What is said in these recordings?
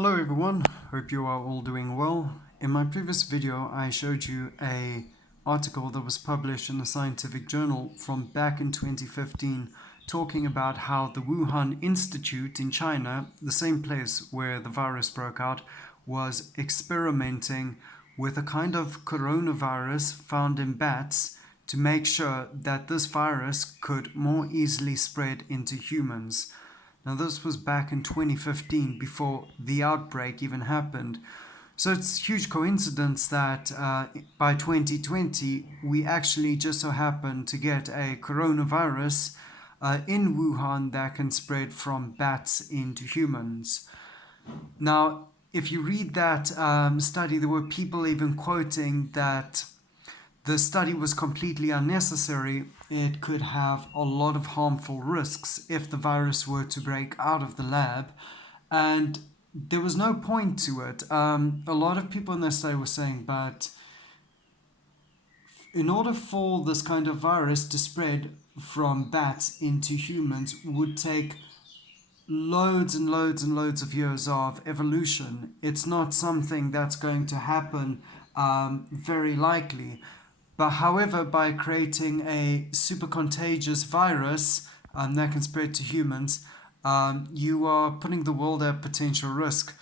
Hello everyone, hope you are all doing well. In my previous video I showed you a article that was published in a scientific journal from back in 2015 talking about how the Wuhan Institute in China, the same place where the virus broke out, was experimenting with a kind of coronavirus found in bats to make sure that this virus could more easily spread into humans. Now, this was back in 2015 before the outbreak even happened. So it's a huge coincidence that by 2020 we actually just so happened to get a coronavirus in Wuhan that can spread from bats into humans. Now, if you read that study, there were people even quoting that the study was completely unnecessary. It could have a lot of harmful risks if the virus were to break out of the lab, and there was no point to it. A lot of people in the study were saying, but in order for this kind of virus to spread from bats into humans would take loads and loads and loads of years of evolution. It's not something that's going to happen very likely. But however, by creating a super contagious virus that can spread to humans, you are putting the world at potential risk.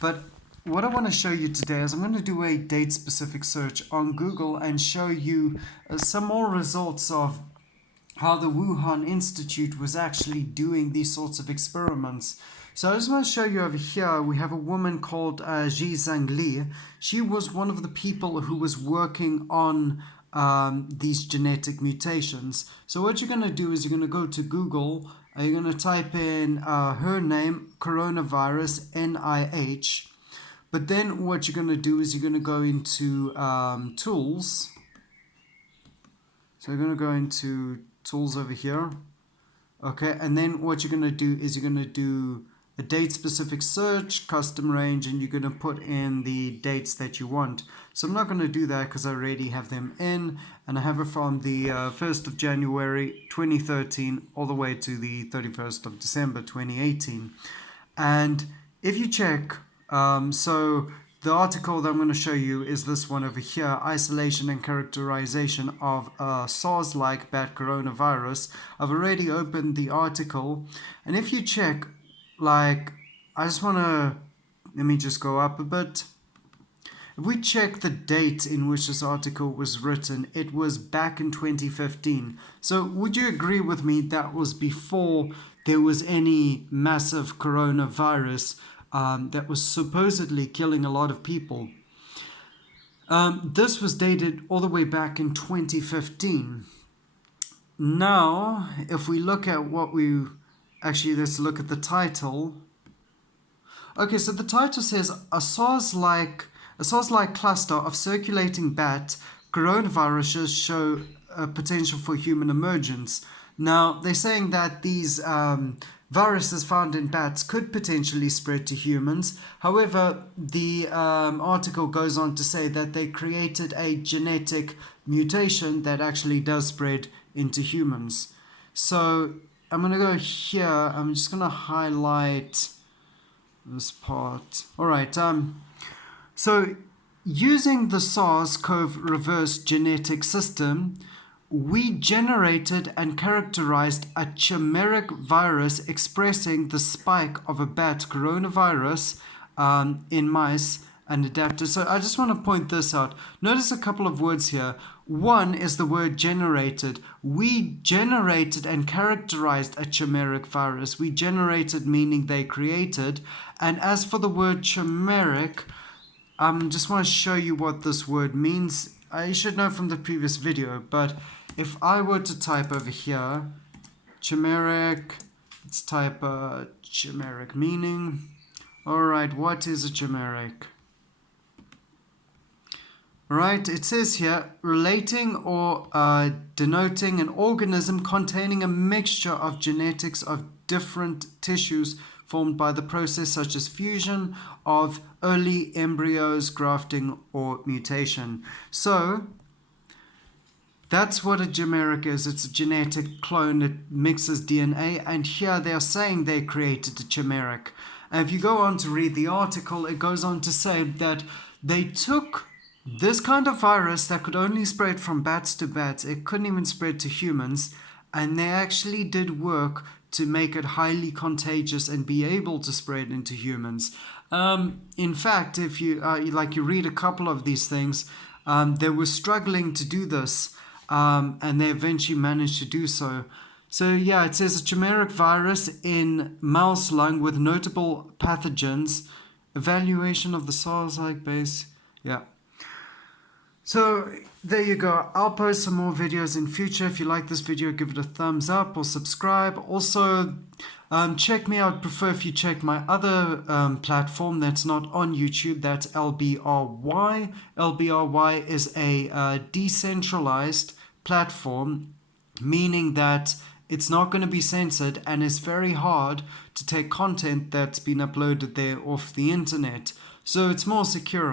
But what I want to show you today is I'm going to do a date-specific search on Google and show you some more results of how the Wuhan Institute was actually doing these sorts of experiments. So I just want to show you over here, we have a woman called Zhizhang Li. She was one of the people who was working on these genetic mutations. So what you're going to do is you're going to go to Google, you're going to type in her name, coronavirus, NIH. But then what you're going to do is you're going to go into tools. So you're going to go into tools over here. Okay, and then what you're going to do is you're going to do a date-specific search, custom range, and you're going to put in the dates that you want. So I'm not going to do that because I already have them in, and I have it from the 1st of January 2013 all the way to the 31st of December 2018. And if you check, so the article that I'm going to show you is this one over here, Isolation and Characterization of a SARS-like bat coronavirus. I've already opened the article, and if you check, like, I just want to, let me just go up a bit. If we check the date in which this article was written, it was back in 2015. So would you agree with me that was before there was any massive coronavirus that was supposedly killing a lot of people? This was dated all the way back in 2015. Now, if we look at what we... Actually, let's look at the title. Okay, so the title says a SARS-like cluster of circulating bat coronaviruses show a potential for human emergence. Now, they're saying that these viruses found in bats could potentially spread to humans. However, the article goes on to say that they created a genetic mutation that actually does spread into humans. So I'm going to go here. I'm just going to highlight this part. All right. So using the SARS-CoV reverse genetic system, we generated and characterized a chimeric virus expressing the spike of a bat coronavirus in mice and adapted. So I just want to point this out. Notice a couple of words here. One is the word generated. We generated and characterized a chimeric virus. We generated meaning they created. And as for the word chimeric, just want to show you what this word means. I should know from the previous video, but if I were to type over here, chimeric, let's type chimeric meaning. All right, what is a chimeric? Right, it says here, relating or denoting an organism containing a mixture of genetics of different tissues formed by the process such as fusion of early embryos, grafting, or mutation. So that's what a chimeric is. It's a genetic clone that mixes DNA, and here they are saying they created a chimeric. And if you go on to read the article, it goes on to say that they took this kind of virus that could only spread from bats to bats, it couldn't even spread to humans, and they actually did work to make it highly contagious and be able to spread into humans. In fact, if you you read a couple of these things, they were struggling to do this, and they eventually managed to do so. So yeah, it says a chimeric virus in mouse lung with notable pathogens. Evaluation of the SARS-like base. Yeah. So there you go. I'll post some more videos in future. If you like this video, give it a thumbs up or subscribe. Also, check me out. Prefer if you check my other platform that's not on YouTube. That's LBRY. LBRY is a decentralized platform, meaning that it's not going to be censored, and it's very hard to take content that's been uploaded there off the internet. So it's more secure.